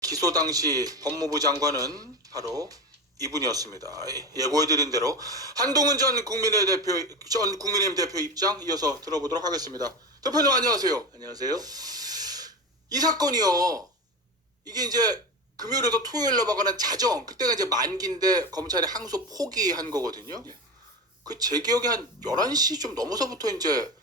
기소 당시 법무부 장관은 바로 이분이었습니다. 예고해드린 대로 한동훈 전 국민의힘 대표 입장 이어서 들어보도록 하겠습니다. 대표님 안녕하세요. 안녕하세요. 이 사건이요. 이게 이제 금요일에도 토요일 넘어가는 자정 그때가 이제 만기인데 검찰이 항소 포기한 거거든요. 예. 그 제 기억에 한 11시 좀 넘어서부터 이제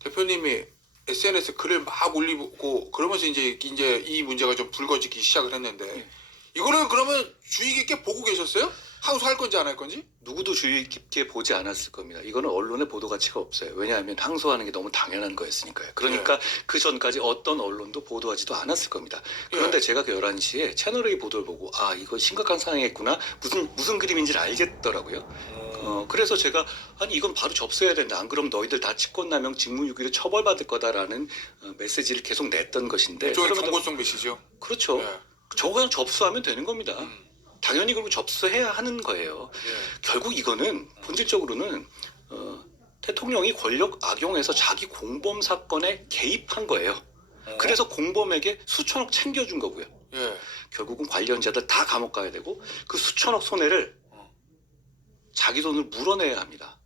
대표님이 SNS 글을 막 올리고 그러면서 이제 이 문제가 좀 불거지기 시작을 했는데 예. 이거를 그러면 주의 깊게 보고 계셨어요? 항소할 건지 안 할 건지? 누구도 주의 깊게 보지 않았을 겁니다. 이거는 언론의 보도 가치가 없어요. 왜냐하면 항소하는 게 너무 당연한 거였으니까요. 그러니까 그 전까지 어떤 언론도 보도하지도 않았을 겁니다. 그런데 제가 그 11시에 채널A 보도를 보고 아 이거 심각한 상황이겠구나 무슨 그림인지를 알겠더라고요. 그래서 제가 아니 이건 바로 접수해야 된다. 안 그러면 너희들 다 직권남용 직무유기로 처벌받을 거다라는 메시지를 계속 냈던 것인데 일종의 경고성 메시지요. 그렇죠. 예. 저거 그냥 접수하면 되는 겁니다. 당연히 그리고 접수해야 하는 거예요. 예. 결국 이거는 본질적으로는 대통령이 권력 악용해서 자기 공범 사건에 개입한 거예요. 그래서 공범에게 수천억 챙겨준 거고요. 예. 결국은 관련자들 다 감옥 가야 되고 그 수천억 손해를 자기 돈을 물어내야 합니다.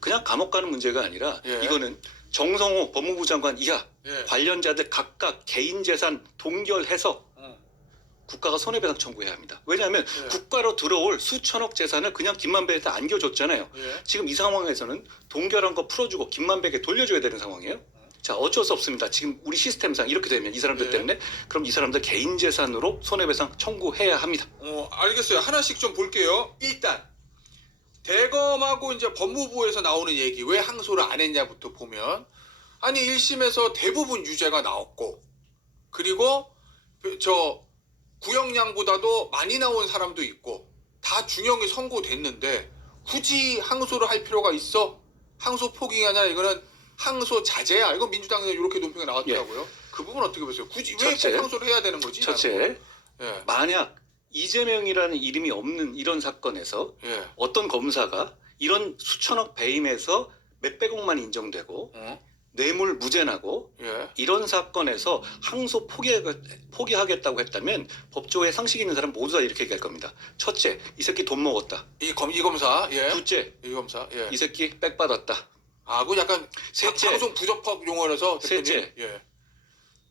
그냥 감옥 가는 문제가 아니라 예. 이거는 정성호 법무부 장관 이하 예. 관련자들 각각 개인 재산 동결해서 국가가 손해배상 청구해야 합니다. 왜냐하면 예. 국가로 들어올 수천억 재산을 그냥 김만배한테 안겨줬잖아요. 예. 지금 이 상황에서는 동결한 거 풀어주고 김만배에게 돌려줘야 되는 상황이에요. 자, 어쩔 수 없습니다. 지금 우리 시스템상 이렇게 되면 이 사람들 예. 때문에 그럼 이 사람들 개인 재산으로 손해배상 청구해야 합니다. 알겠어요. 하나씩 좀 볼게요. 일단 대검하고 이제 법무부에서 나오는 얘기 왜 항소를 안 했냐부터 보면 아니 1심에서 대부분 유죄가 나왔고 그리고 저 구형량보다도 많이 나온 사람도 있고 다 중형이 선고됐는데 굳이 항소를 할 필요가 있어? 항소 포기하냐 이거는 항소 자제야. 이거 민주당에서 이렇게 논평이 나왔더라고요. 그 부분 어떻게 보세요? 굳이 왜 첫째, 꼭 항소를 해야 되는 거지? 첫째, 예. 만약 이재명이라는 이름이 없는 이런 사건에서 예. 어떤 검사가 이런 수천억 배임에서 몇백억만 인정되고 뇌물 무죄나고 예. 이런 사건에서 항소 포기하겠다고 했다면 법조에 상식 있는 사람 모두 다 이렇게 얘기할 겁니다. 첫째, 이 새끼 돈 먹었다. 이 검사. 예. 둘째, 이 검사. 예. 이 새끼 백 받았다. 아, 그 약간 셋째. 방송 부적합 용어라서 대표님. 셋째. 예.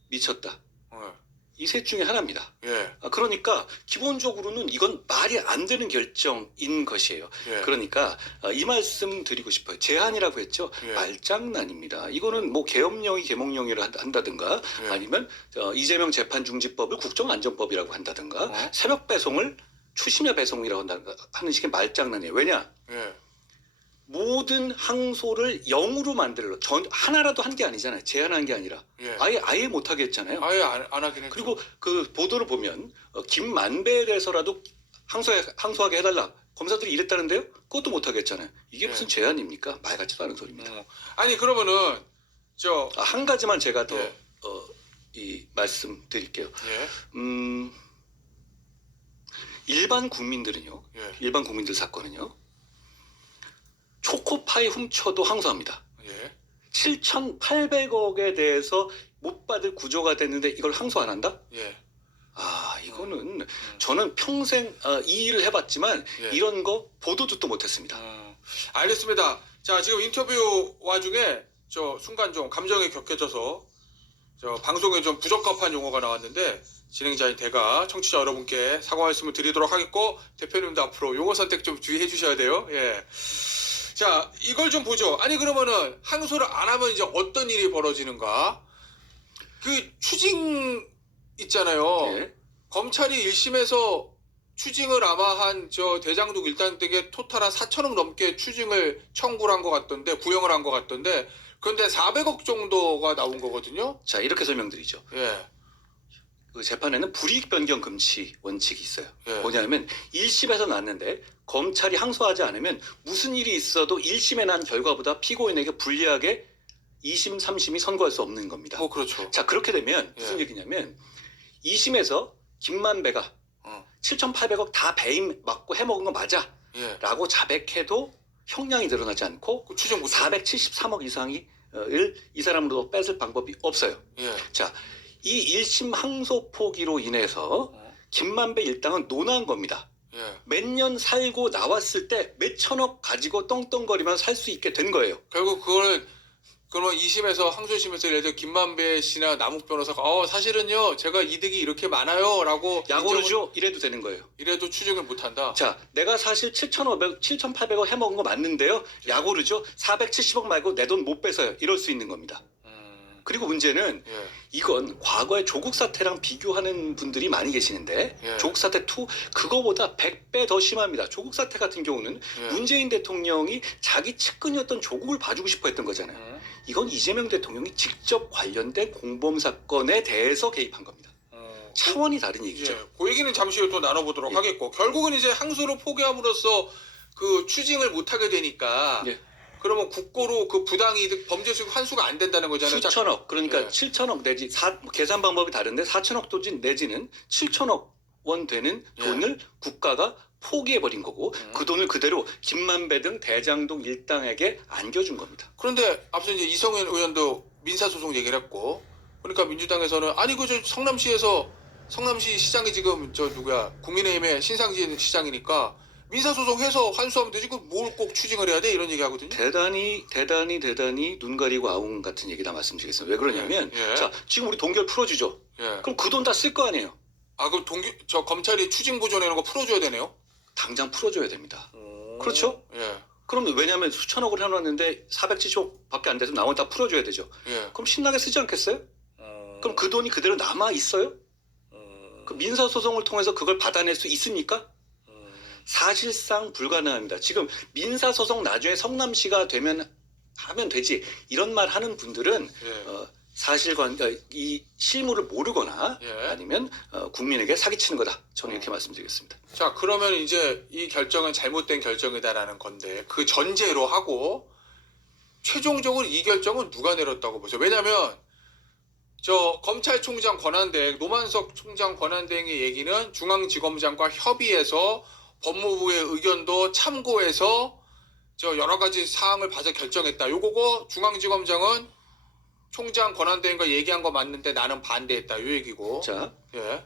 미쳤다. 어. 이 셋 중에 하나입니다. 예. 그러니까 기본적으로는 이건 말이 안 되는 결정인 것이에요. 예. 그러니까 이 말씀 드리고 싶어요. 제한이라고 했죠. 예. 말장난입니다. 이거는 뭐 계엄령이 계몽령이라 한다든가 예. 아니면 이재명 재판중지법을 국정안전법이라고 한다든가 어? 새벽 배송을 추심야 배송이라고 하는 식의 말장난이에요. 왜냐? 예. 모든 항소를 0으로 만들러 하나라도 한 게 아니잖아요. 제한한 게 아니라 예. 아예 못하게 했잖아요. 아예 안 하긴 했죠. 그리고 그 보도를 보면 김만배에 대해서라도 항소하게 해달라. 검사들이 이랬다는데요? 그것도 못하게 했잖아요. 이게 예. 무슨 제한입니까? 말 같지도 않은 소리입니다. 아니 그러면은 저 한 가지만 제가 더 예. 이 말씀 드릴게요. 예. 일반 국민들은요. 예. 일반 국민들 사건은요. 초코파이 훔쳐도 항소합니다. 예. 7,800억에 대해서 못 받을 구조가 됐는데 이걸 항소 안 한다? 예. 아 이거는 저는 평생 이 일을 해봤지만 예. 이런 거 보도 듣도 못했습니다. 알겠습니다. 자, 지금 인터뷰 와중에 저 순간 좀 감정이 격해져서 저 방송에 좀 부적합한 용어가 나왔는데 진행자인 제가 청취자 여러분께 사과 말씀을 드리도록 하겠고 대표님도 앞으로 용어 선택 좀 주의해 주셔야 돼요. 예. 자, 이걸 좀 보죠. 아니 그러면은 항소를 안 하면 이제 어떤 일이 벌어지는가? 그 추징 있잖아요. 예. 검찰이 1심에서 추징을 아마 한 저 대장동 일단 되게 토탈 한 4천억 넘게 추징을 청구를 한 것 같던데 구형을 한 것 같던데 그런데 400억 정도가 나온 거거든요. 자 이렇게 설명드리죠. 예. 그 재판에는 불이익 변경 금지 원칙이 있어요. 예. 뭐냐면 1심에서 났는데 검찰이 항소하지 않으면 무슨 일이 있어도 1심에 난 결과보다 피고인에게 불리하게 2심, 3심이 선고할 수 없는 겁니다. 뭐 그렇죠. 자 그렇게 되면 무슨 예. 얘기냐면 2심에서 김만배가 7,800억 다 배임 맞고 해먹은 거 맞아 예. 라고 자백해도 형량이 늘어나지 않고 그 추징 못 473억 이상이 이 사람으로 뺏을 방법이 없어요. 예. 자 이 1심 항소 포기로 인해서 김만배 일당은 논한 겁니다. 예. 몇 년 살고 나왔을 때 몇 천억 가지고 떵떵거리면 살 수 있게 된 거예요. 결국 그걸 그러면 2심에서 항소심에서 예를 들어 김만배 씨나 남욱 변호사가 사실은요 제가 이득이 이렇게 많아요라고 약오르 죠 이래도 되는 거예요. 이래도 추정을 못한다. 자, 내가 사실 7,800억 해먹은 거 맞는데요. 약오르죠. 470억 말고 내 돈 못 뺏어요. 이럴 수 있는 겁니다. 그리고 문제는 예. 이건 과거의 조국 사태랑 비교하는 분들이 많이 계시는데 예. 조국 사태 2 그거보다 100배 더 심합니다. 조국 사태 같은 경우는 예. 문재인 대통령이 자기 측근이었던 조국을 봐주고 싶어 했던 거잖아요. 이건 이재명 대통령이 직접 관련된 공범 사건에 대해서 개입한 겁니다. 차원이 다른 얘기죠. 예. 그 얘기는 잠시 후에 또 나눠보도록 하겠고 결국은 이제 항소를 포기함으로써 그 추징을 못하게 되니까 예. 그러면 국고로 그 부당이득 범죄 수익 환수가 안 된다는 거잖아요. 수천억 그러니까 예. 7천억 내지 계산 방법이 다른데 4천억 도진 내지는 7천억 원 되는 예. 돈을 국가가 포기해버린 거고 그 돈을 그대로 김만배 등 대장동 일당에게 안겨준 겁니다. 그런데 앞서 이제 이성현 의원도 민사소송 얘기를 했고 그러니까 민주당에서는 아니 그저 성남시 시장이 지금 저 누구야 국민의힘의 신상진 시장이니까 민사소송해서 환수하면 되지 그 뭘 꼭 추징을 해야 돼 이런 얘기 하거든요. 대단히 눈 가리고 아웅 같은 얘기다 말씀드리겠습니다. 왜 그러냐면 예. 자 지금 우리 동결 풀어주죠. 예. 그럼 그 돈 다 쓸 거 아니에요. 아 그럼 저 검찰이 추징 보존하는 거 풀어줘야 되네요. 당장 풀어줘야 됩니다. 그렇죠? 예. 그럼 왜냐하면 수천억을 해놨는데 470억밖에 안 돼서 나머지 다 풀어줘야 되죠. 예. 그럼 신나게 쓰지 않겠어요? 그럼 그 돈이 그대로 남아 있어요? 그 민사 소송을 통해서 그걸 받아낼 수 있습니까? 사실상 불가능합니다. 지금 민사 소송 나중에 성남시가 하면 되지 이런 말 하는 분들은 예. 이 실무를 모르거나 예. 아니면 국민에게 사기치는 거다. 저는 이렇게 말씀드리겠습니다. 자 그러면 이제 이 결정은 잘못된 결정이다라는 건데 그 전제로 하고 최종적으로 이 결정은 누가 내렸다고 보세요? 왜냐하면 저 검찰총장 권한대행 노만석 총장 권한대행의 얘기는 중앙지검장과 협의해서 법무부의 의견도 참고해서 저 여러 가지 사항을 봐서 결정했다. 요거고 중앙지검장은 총장 권한대행과 얘기한 거 맞는데 나는 반대했다. 요 얘기고. 자, 예.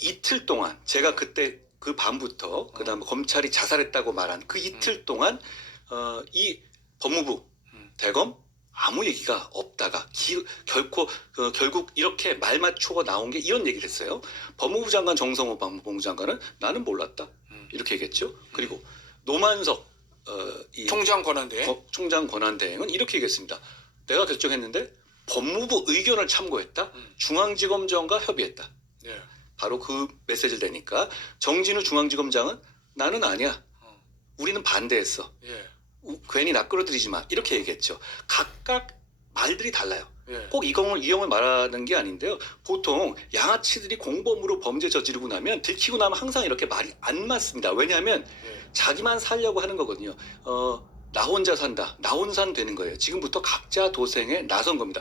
이틀 동안 제가 그때 그 밤부터 그다음 검찰이 자살했다고 말한 그 이틀 동안 이 법무부 대검 아무 얘기가 없다가 결국 이렇게 말 맞추고 나온 게 이런 얘기를 했어요. 법무부 장관 정성호 법무부 장관은 나는 몰랐다 이렇게 얘기했죠. 그리고 노만석 이 총장 권한대행. 총장 권한대행은 이렇게 얘기했습니다. 내가 결정했는데 법무부 의견을 참고했다. 중앙지검장과 협의했다. 예. 바로 그 메시지를 내니까 정진우 중앙지검장은 나는 아니야. 우리는 반대했어. 예. 괜히 나 끌어들이지 마. 이렇게 얘기했죠. 각각 말들이 달라요. 예. 꼭 이경을 말하는 게 아닌데요. 보통 양아치들이 공범으로 범죄 저지르고 나면 들키고 나면 항상 이렇게 말이 안 맞습니다. 왜냐하면 예. 자기만 살려고 하는 거거든요. 나 혼자 산다. 나 혼산 되는 거예요. 지금부터 각자 도생에 나선 겁니다.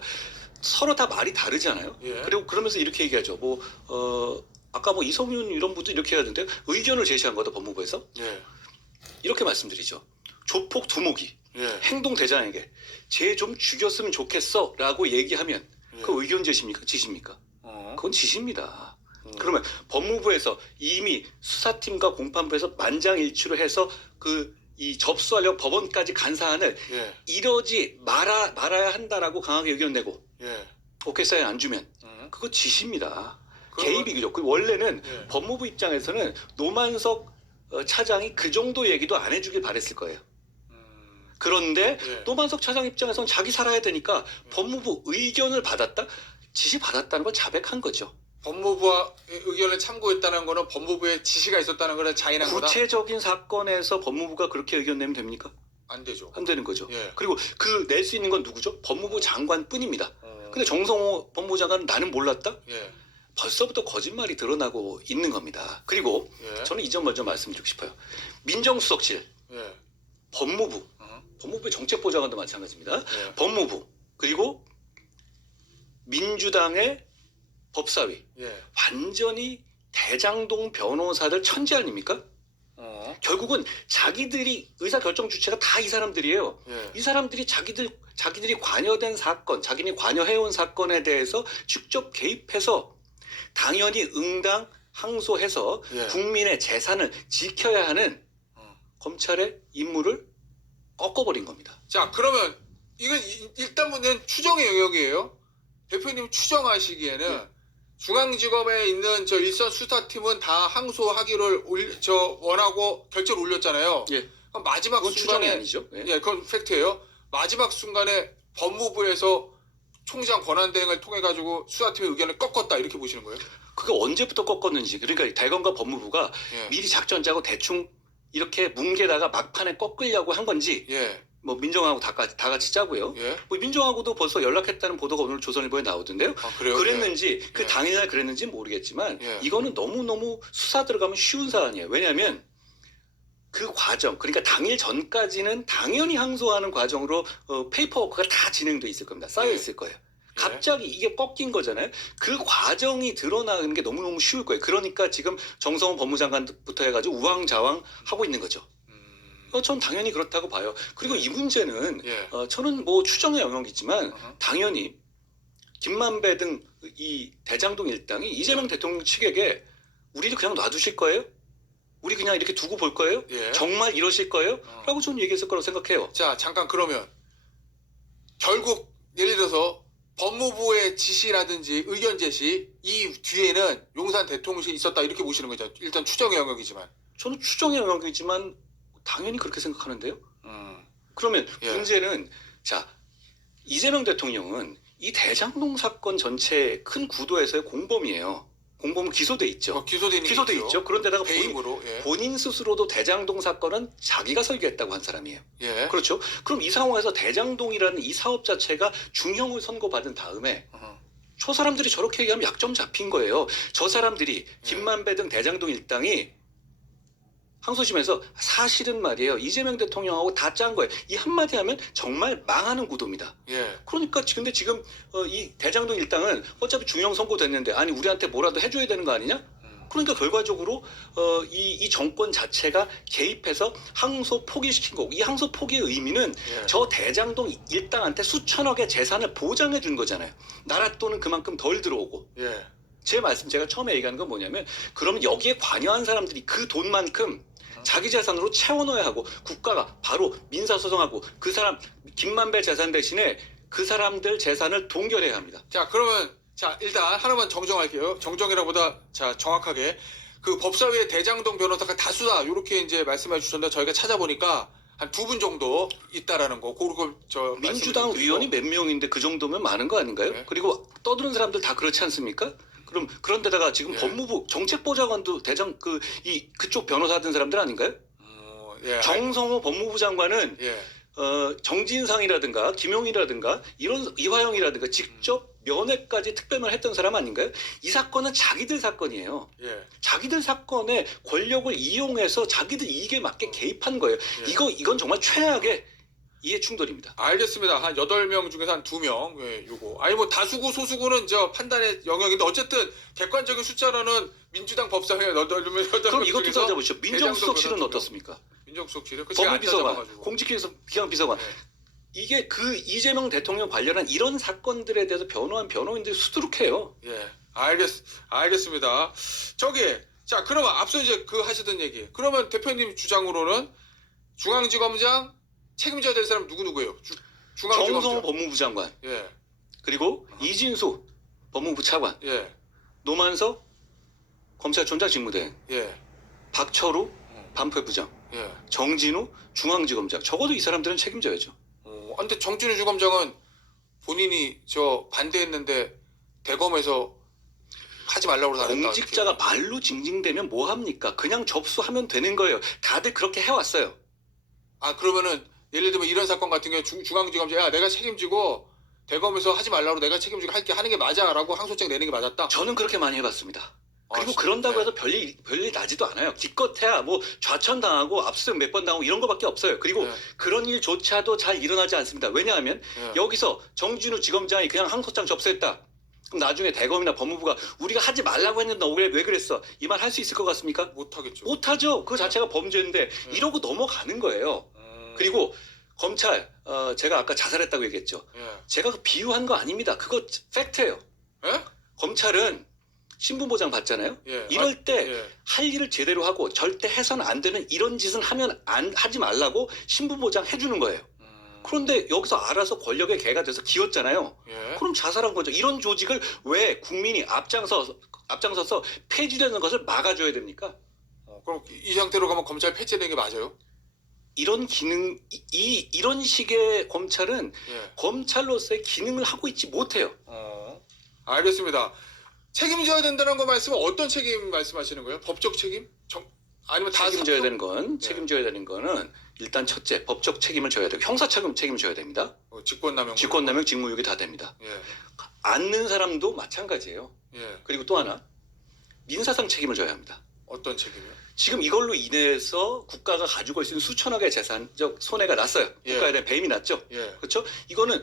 서로 다 말이 다르잖아요. 예. 그리고 그러면서 이렇게 얘기하죠. 아까 이성윤 이런 분도 이렇게 하던데 의견을 제시한 거다 법무부에서. 예. 이렇게 말씀드리죠. 조폭 두목이 예. 행동대장에게 쟤 좀 죽였으면 좋겠어 라고 얘기하면 예. 그 의견 지시입니까? 그건 지시입니다. 그러면 법무부에서 이미 수사팀과 공판부에서 만장일치로 해서 이 접수하려고 법원까지 간 사안을 예. 이러지 말아야 한다라고 강하게 의견 내고 예. 오케이 사인 안 주면 그거 지시입니다. 그건- 개입이죠. 원래는 예. 법무부 입장에서는 노만석 차장이 그 정도 얘기도 안 해주길 바랬을 거예요. 그런데 예. 노만석 차장 입장에서는 자기 살아야 되니까 법무부 의견을 받았다? 지시 받았다는 건 자백한 거죠. 법무부와 의견을 참고했다는 거는 법무부에 지시가 있었다는 거는 자인한 거다? 구체적인 사건에서 법무부가 그렇게 의견 내면 됩니까? 안 되죠. 안 되는 거죠. 예. 그리고 낼 수 있는 건 누구죠? 법무부 장관뿐입니다. 근데 정성호 법무부 장관은 나는 몰랐다? 예. 벌써부터 거짓말이 드러나고 있는 겁니다. 그리고 예. 저는 이 점 먼저 말씀드리고 싶어요. 민정수석실, 예. 법무부, 법무부의 정책보좌관도 마찬가지입니다. 예. 법무부, 그리고 민주당의 법사위. 예. 완전히 대장동 변호사들 천재 아닙니까? 결국은 자기들이 의사결정 주체가 다 이 사람들이에요. 예. 이 사람들이 자기들이 관여된 사건, 자기들이 관여해온 사건에 대해서 직접 개입해서 당연히 응당 항소해서 예. 국민의 재산을 지켜야 하는 검찰의 임무를 꺾어버린 겁니다. 자, 그러면 이건 일단 문제는 추정의 영역이에요. 대표님 추정하시기에는 예. 중앙지검에 있는 저 일선 수사팀은 다 항소하기를 원하고 결재를 올렸잖아요. 예. 그럼 마지막 그건 추정이 순간에 아니죠. 예. 예, 그건 팩트예요. 마지막 순간에 법무부에서 총장 권한대행을 통해 가지고 수사팀의 의견을 꺾었다 이렇게 보시는 거예요? 그게 언제부터 꺾었는지, 그러니까 대검과 법무부가 예. 미리 작전 짜고 대충 이렇게 뭉개다가 막판에 꺾으려고 한 건지, 예. 뭐 민정하고 다 같이 짜고요. 예. 뭐 민정하고도 벌써 연락했다는 보도가 오늘 조선일보에 나오던데요. 아, 그래요? 그랬는지 그 예. 당일날 그랬는지 모르겠지만 예. 이거는 너무너무 수사 들어가면 쉬운 사안이에요. 왜냐하면 그 과정, 그러니까 당일 전까지는 당연히 항소하는 과정으로 페이퍼워크가 다 진행돼 있을 겁니다. 쌓여 예. 있을 거예요. 예. 갑자기 이게 꺾인 거잖아요. 그 과정이 드러나는 게 너무너무 쉬울 거예요. 그러니까 지금 정성호 법무장관부터 해가지고 우왕좌왕 하고 있는 거죠. 전 당연히 그렇다고 봐요. 그리고 이 문제는 예. 저는 뭐 추정의 영역이지만 어허. 당연히 김만배 등 이 대장동 일당이 이재명 대통령 측에게 우리를 그냥 놔두실 거예요? 우리 그냥 이렇게 두고 볼 거예요? 예. 정말 이러실 거예요? 라고 저는 얘기했을 거라고 생각해요. 자, 잠깐 그러면 결국 예를 들어서 법무부의 지시라든지 의견 제시 이 뒤에는 용산 대통령실이 있었다 이렇게 보시는 거죠. 일단 추정의 영역이지만. 저는 추정의 영역이지만 당연히 그렇게 생각하는데요. 음. 그러면 예. 문제는 자, 이재명 대통령은 이 대장동 사건 전체 큰 구도에서의 공범이에요. 공범은 기소돼 있죠. 기소돼 있는 기소돼 게 있죠. 있죠. 그런데다가 배임으로. 예. 본인 스스로도 대장동 사건은 자기가 설계했다고 한 사람이에요. 예. 그렇죠. 그럼 이 상황에서 대장동이라는 이 사업 자체가 중형을 선고받은 다음에 어허. 저 사람들이 저렇게 얘기하면 약점 잡힌 거예요. 저 사람들이 예. 김만배 등 대장동 일당이 항소심에서 사실은 말이에요. 이재명 대통령하고 다 짠 거예요. 이 한마디 하면 정말 망하는 구도입니다. 예. 그러니까 근데 지금 이 대장동 일당은 어차피 중형 선고됐는데 아니 우리한테 뭐라도 해줘야 되는 거 아니냐? 그러니까 결과적으로 이 정권 자체가 개입해서 항소 포기시킨 거고 이 항소 포기의 의미는 예. 저 대장동 일당한테 수천억의 재산을 보장해 준 거잖아요. 나라 돈은 그만큼 덜 들어오고. 예. 제 말씀 제가 처음에 얘기한 건 뭐냐면 그러면 여기에 관여한 사람들이 그 돈만큼 자기 재산으로 채워넣어야 하고 국가가 바로 민사소송하고 그 사람 김만배 재산 대신에 그 사람들 재산을 동결해야 합니다. 자, 그러면 자, 일단 하나만 정정할게요. 정정이라보다 자, 정확하게 그 법사위의 대장동 변호사가 다수다. 이렇게 이제 말씀해 주셨는데 저희가 찾아보니까 한 2분 정도 있다라는 거. 그걸 저 민주당 말씀을 의원이 몇 명인데 그 정도면 많은 거 아닌가요? 네. 그리고 떠드는 사람들 다 그렇지 않습니까? 그럼 그런데다가 지금 예. 법무부 정책보좌관도 그쪽 변호사 하던 사람들 아닌가요? 예. 정성호 법무부 장관은 예. 정진상이라든가 김용이라든가 이런 이화영이라든가 직접 면회까지 특별면 했던 사람 아닌가요? 이 사건은 자기들 사건이에요. 예. 자기들 사건에 권력을 이용해서 자기들 이익에 맞게 개입한 거예요. 예. 이건 정말 최악의 이해 충돌입니다. 알겠습니다. 한 8명 중에서 한 2명. 예, 요거. 아니 뭐 다수고 소수고는 저 판단의 영역인데 어쨌든 객관적인 숫자로는 민주당 법사위에 8명 그럼 이것도 중에서 따져보시죠. 민정수석실은 대장동 어떻습니까? 민정수석실은 법무비서관, 공직기강 비서관. 네. 이게 그 이재명 대통령 관련한 이런 사건들에 대해서 변호한 변호인들이 수두룩해요. 예. 알겠습니다. 자, 그러면 앞서 이제 그 하시던 얘기. 그러면 대표님 주장으로는 중앙지검장 책임져야 될 사람 누구예요? 중앙지검장. 정성호 법무부 장관, 예. 그리고 이진수 법무부 차관, 예. 노만석 검찰총장 직무대행, 예. 박철우 반부장, 예. 정진우 중앙지검장. 적어도 이 사람들은 책임져야죠. 근데 정진우 주검장은 본인이 저 반대했는데 대검에서 하지 말라고 나랬다. 공직자가 말로 징징대면 뭐 합니까? 그냥 접수하면 되는 거예요. 다들 그렇게 해왔어요. 아, 그러면은 예를 들면 이런 사건 같은 경우에 중앙지검장 야 내가 책임지고 대검에서 하지 말라고 내가 책임지고 할게 하는 게 맞아라고 항소장 내는 게 맞았다. 저는 그렇게 많이 해봤습니다. 그리고 진짜? 그런다고 네. 해서 별일 나지도 않아요. 기껏해야 뭐 좌천당하고 압수수색 몇 번 당하고 이런 거밖에 없어요. 그리고 네. 그런 일조차도 잘 일어나지 않습니다. 왜냐하면 예. 여기서 정진우 지검장이 그냥 항소장 접수했다. 그럼 나중에 대검이나 법무부가 우리가 하지 말라고 했는데 너 왜 그랬어? 이 말 할 수 있을 것 같습니까? 못하겠죠. 못하죠. 그 자체가 범죄인데 이러고 넘어가는 거예요. 그리고 검찰, 제가 아까 자살했다고 얘기했죠. 예. 제가 그 비유한 거 아닙니다. 그거 팩트예요. 예? 검찰은 신분보장 받잖아요. 예. 이럴 때 예. 할 일을 제대로 하고 절대 해서는 안 되는 이런 짓은 하지 말라고 신분보장 해주는 거예요. 그런데 여기서 알아서 권력의 개가 돼서 기었잖아요. 예. 그럼 자살한 거죠. 이런 조직을 왜 국민이 앞장서서 폐지되는 것을 막아줘야 됩니까? 그럼 이 상태로 가면 검찰 폐지되는 게 맞아요? 이런 기능, 이런 식의 검찰은 예. 검찰로서의 기능을 하고 있지 못해요. 알겠습니다. 책임져야 된다는 거 말씀은 어떤 책임 말씀하시는 거예요? 법적 책임? 아니면 다 책임져야 사표? 되는 건, 책임져야 되는 거는 일단 첫째, 법적 책임을 져야 되고 형사 책임져야 됩니다. 직권남용. 직권남용, 직무유기 다 됩니다. 예. 않는 사람도 마찬가지예요. 예. 그리고 또 하나, 민사상 책임을 져야 합니다. 어떤 책임이요? 지금 이걸로 인해서 국가가 가지고 있는 수천억의 재산적 손해가 났어요. 예. 국가에 대한 배임이 났죠. 예. 그렇죠? 이거는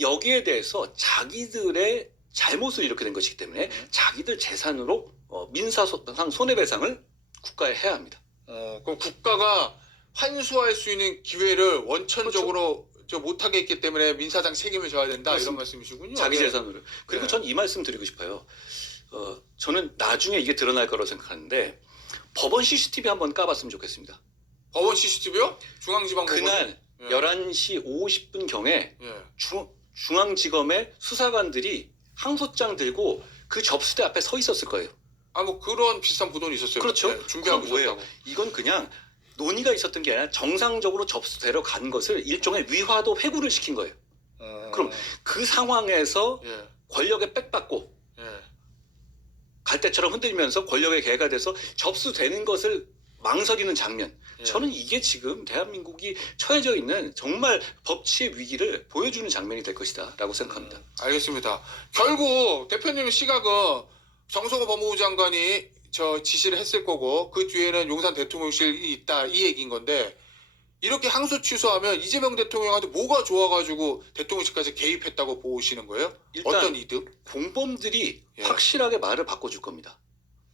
여기에 대해서 자기들의 잘못을 이렇게 된 것이기 때문에 자기들 재산으로 민사상 손해배상을 국가에 해야 합니다. 그럼 국가가 환수할 수 있는 기회를 원천적으로 못하게 했기 때문에 민사상 책임을 져야 된다. 그렇습니다. 이런 말씀이시군요. 자기 예. 재산으로. 그리고 예. 전 이 말씀 드리고 싶어요. 저는 나중에 이게 드러날 거라고 생각하는데 법원 CCTV 한번 까봤으면 좋겠습니다. 법원 CCTV요? 중앙지방법원. 그날 예. 11시 50분경에 예. 중앙지검의 수사관들이 항소장 들고 그 접수대 앞에 서 있었을 거예요. 뭐 그런 비슷한 보도는 있었어요. 그렇죠. 예, 준비하고 그건 뭐예요? 있었다고. 이건 그냥 논의가 있었던 게 아니라 정상적으로 접수대로 간 것을 일종의 위화도 회고를 시킨 거예요. 그럼 그 상황에서 예. 권력에 빽받고 예. 갈대처럼 흔들면서 권력의 개가 돼서 접수되는 것을 망설이는 장면. 예. 저는 이게 지금 대한민국이 처해져 있는 정말 법치의 위기를 보여주는 장면이 될 것이다 라고 생각합니다. 알겠습니다. 결국 대표님의 시각은 정성호 법무부 장관이 지시를 했을 거고 그 뒤에는 용산 대통령실이 있다 이 얘기인 건데 이렇게 항소 취소하면 이재명 대통령한테 뭐가 좋아가지고 대통령실까지 개입했다고 보시는 거예요? 일단 어떤 이득? 공범들이 예. 확실하게 말을 바꿔줄 겁니다.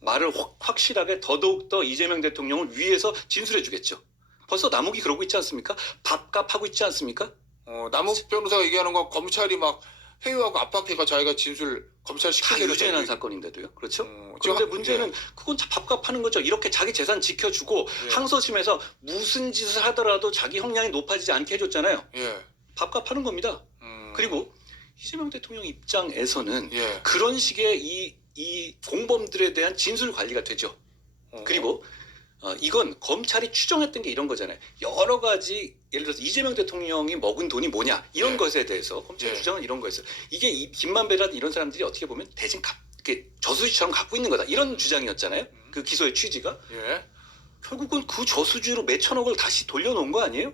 말을 확실하게 더더욱더 이재명 대통령을 위해서 진술해 주겠죠. 벌써 남욱이 그러고 있지 않습니까? 밥값하고 있지 않습니까? 남욱 변호사가 얘기하는 건 검찰이 막 회유하고 압박해가 자기가 진술 검찰 다 시키게 유죄난 사건인데도요. 그렇죠? 지금 그런데 문제는 예. 그건 밥값하는 거죠. 이렇게 자기 재산 지켜주고 예. 항소심에서 무슨 짓을 하더라도 자기 형량이 높아지지 않게 해줬잖아요. 예. 밥값하는 겁니다. 그리고 이재명 대통령 입장에서는 예. 그런 식의 이 공범들에 대한 진술 관리가 되죠. 그리고 이건 검찰이 추정했던 게 이런 거잖아요. 여러 가지 예를 들어서 이재명 대통령이 먹은 돈이 뭐냐 이런 예. 것에 대해서 검찰 예. 주장은 이런 거였어요. 이게 김만배라든 이런 사람들이 어떻게 보면 대신 이렇게 저수지처럼 갖고 있는 거다 이런 주장이었잖아요. 그 기소의 취지가 예. 결국은 그 저수지로 몇천억을 다시 돌려놓은 거 아니에요?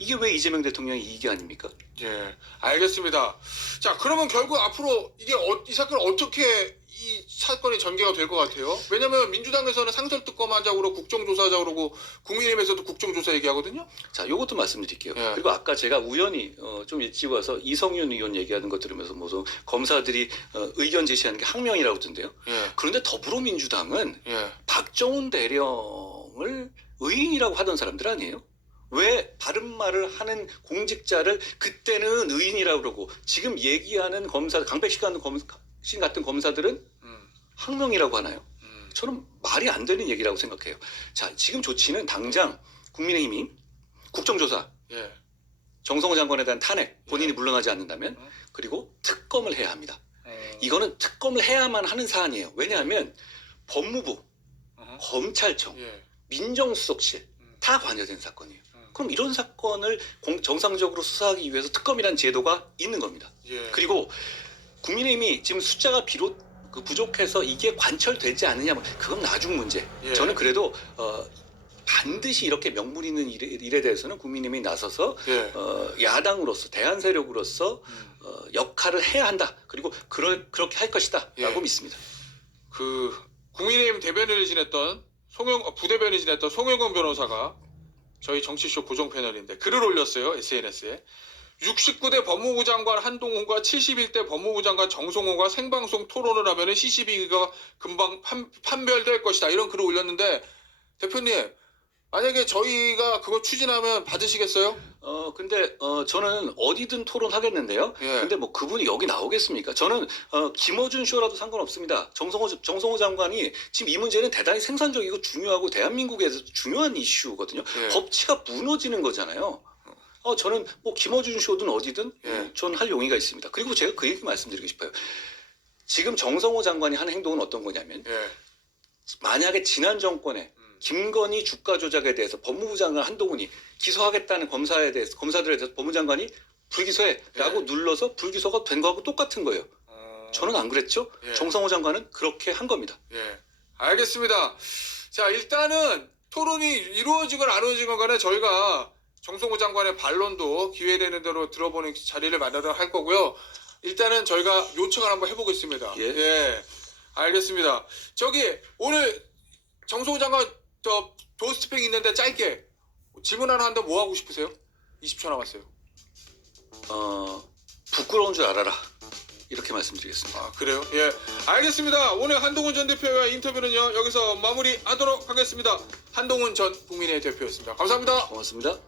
이게 왜 이재명 대통령의 이익이 아닙니까? 예, 알겠습니다. 자, 그러면 결국 앞으로 이 사건은 어떻게 이 사건이 전개가 될 것 같아요? 왜냐면 민주당에서는 상설특검하자고 그러고 국정조사하자고 그러고 국민의힘에서도 국정조사 얘기하거든요? 자, 요것도 말씀드릴게요. 예. 그리고 아까 제가 우연히 좀 일찍 와서 이성윤 의원 얘기하는 거 들으면서 무슨 검사들이 의견 제시하는 게 항명이라고 하던데요. 예, 그런데 더불어민주당은 예. 박정훈 대령을 의인이라고 하던 사람들 아니에요? 왜 바른 말을 하는 공직자를 그때는 의인이라고 그러고 지금 얘기하는 검사 강백식 같은 검사들은 항명이라고 하나요? 저는 말이 안 되는 얘기라고 생각해요. 자, 지금 조치는 당장 국민의힘이 국정조사, 예. 정성호 장관에 대한 탄핵, 본인이 물러나지 않는다면 그리고 특검을 해야 합니다. 이거는 특검을 해야만 하는 사안이에요. 왜냐하면 법무부, 검찰청, 예. 민정수석실 다 관여된 사건이에요. 그럼 이런 사건을 정상적으로 수사하기 위해서 특검이라는 제도가 있는 겁니다. 예. 그리고 국민의힘이 지금 숫자가 부족해서 이게 관철되지 않느냐, 그건 나중 문제. 예. 저는 그래도 반드시 이렇게 명분 있는 일에 대해서는 국민의힘이 나서서 예. 야당으로서 대한 세력으로서 역할을 해야 한다. 그리고 그렇게 할 것이다. 예. 라고 믿습니다. 그 국민의힘 대변인을 지냈던 부대변인을 지냈던 송영건 변호사가 저희 정치쇼 고정 패널인데 글을 올렸어요. SNS에. 69대 법무부 장관 한동훈과 71대 법무부 장관 정성호가 생방송 토론을 하면 CCTV가 금방 판별될 것이다. 이런 글을 올렸는데 대표님 만약에 저희가 그거 추진하면 받으시겠어요? 근데 저는 어디든 토론하겠는데요. 예. 근데 뭐 그분이 여기 나오겠습니까? 저는 김어준 쇼라도 상관없습니다. 정성호 장관이 지금 이 문제는 대단히 생산적이고 중요하고 대한민국에서 중요한 이슈거든요. 예. 법치가 무너지는 거잖아요. 저는 뭐 김어준 쇼든 어디든 예. 저는 할 용의가 있습니다. 그리고 제가 그 얘기 말씀드리고 싶어요. 지금 정성호 장관이 한 행동은 어떤 거냐면 예. 만약에 지난 정권에 김건희 주가 조작에 대해서 법무부 장관 한동훈이 기소하겠다는 검사들에 대해서 법무부 장관이 불기소해라고 예. 눌러서 불기소가 된 거하고 똑같은 거예요. 저는 안 그랬죠. 예. 정성호 장관은 그렇게 한 겁니다. 예, 알겠습니다. 자, 일단은 토론이 이루어지건 안 이루어지건 간에 저희가 정성호 장관의 반론도 기회되는 대로 들어보는 자리를 마련을 할 거고요. 일단은 저희가 요청을 한번 해보겠습니다. 예. 알겠습니다. 저기 오늘 정성호 장관 저 도스트팩 있는데 짧게 질문 하나 한다면 뭐 하고 싶으세요? 20초 남았어요. 부끄러운 줄 알아라. 이렇게 말씀드리겠습니다. 아, 그래요? 예, 알겠습니다. 오늘 한동훈 전 대표와 인터뷰는요 여기서 마무리하도록 하겠습니다. 한동훈 전 국민의 대표였습니다. 감사합니다. 고맙습니다.